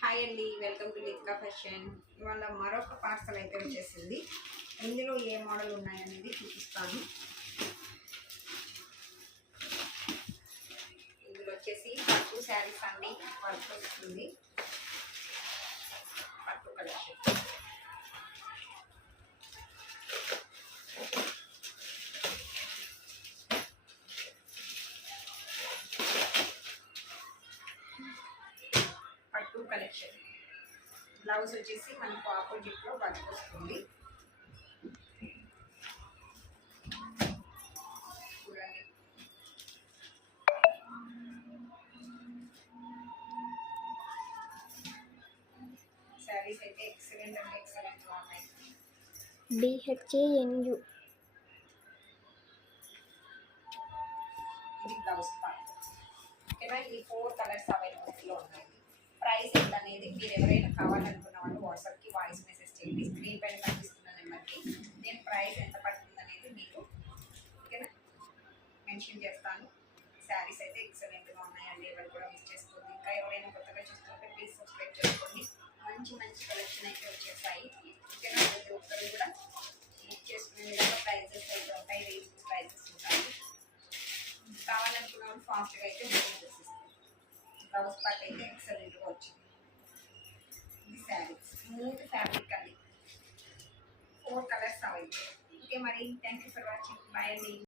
Hi అండి, welcome to లిత్కా fashion. ఇవాళ మరొక పార్సల్ అయితే వచ్చేసింది. ఇందులో ఏ మోడల్ ఉన్నాయనేది చూపిస్తాను. ఇందులో వచ్చేసి పట్టు శారీస్ అండి, వర్క్ వస్తుంది. పట్టు కలెక్షన్ పట్టు కలెక్షన్. బ్లౌజ్ వచ్చేసి మనకు ఆపోజిట్ లో వర్క్ వస్తుంది. చూడండి, శారీస్ అయితే ఎక్సలెంట్ అంటే ఎక్సలెంట్ గా ఉన్నాయి. BHANU ఇది బ్లౌజ్ పార్ట్. ఓకేనా, ఈ 4 కలర్స్ అవైలబిలిటీలో ఉన్నాయి. ప్రైస్ ఎంత అనేది మీరు ఎవరైనా కావాలనుకున్న వాళ్ళు వాట్సాప్కి వాయిస్ మెసేజ్ చేయండి. స్క్రీన్ పైన కనిపిస్తున్న నెంబర్కి నేను ప్రైస్ ఎంత పడుతుంది అనేది మీకు ఓకేనా మెన్షన్ చేస్తాను. శారీస్ అయితే ఎక్సలెంట్గా ఉన్నాయండి, ఎవరు కూడా మిస్ చేసుకోండి. ఇంకా ఎవరైనా కొత్తగా చూస్తుంటే ప్లీజ్ సబ్స్క్రైబ్ చేసుకోండి. మంచి మంచి కలెక్షన్ అయితే వచ్చేసాయి. ఓకేనా, ప్రతి ఒక్కరు కూడా బుక్ చేసుకునే విధంగా ప్రైజెస్ అయితే ఉంటాయి, రీజనబుల్ ప్రైజెస్ ఉంటాయి. కావాలనుకున్న వాళ్ళు ఫాస్ట్గా అయితే బుకింగ్ చేసేస్తాం. బ్లౌజ్ పార్ట్ అయితే ఎక్సలెంట్గా వచ్చింది. ఇది శారీ స్మూత్ ఫ్యాబ్రిక్ అండి, 4 కలర్స్ అవైలబుల్. ఓకే మరి, thank you for watching. Bye అండి.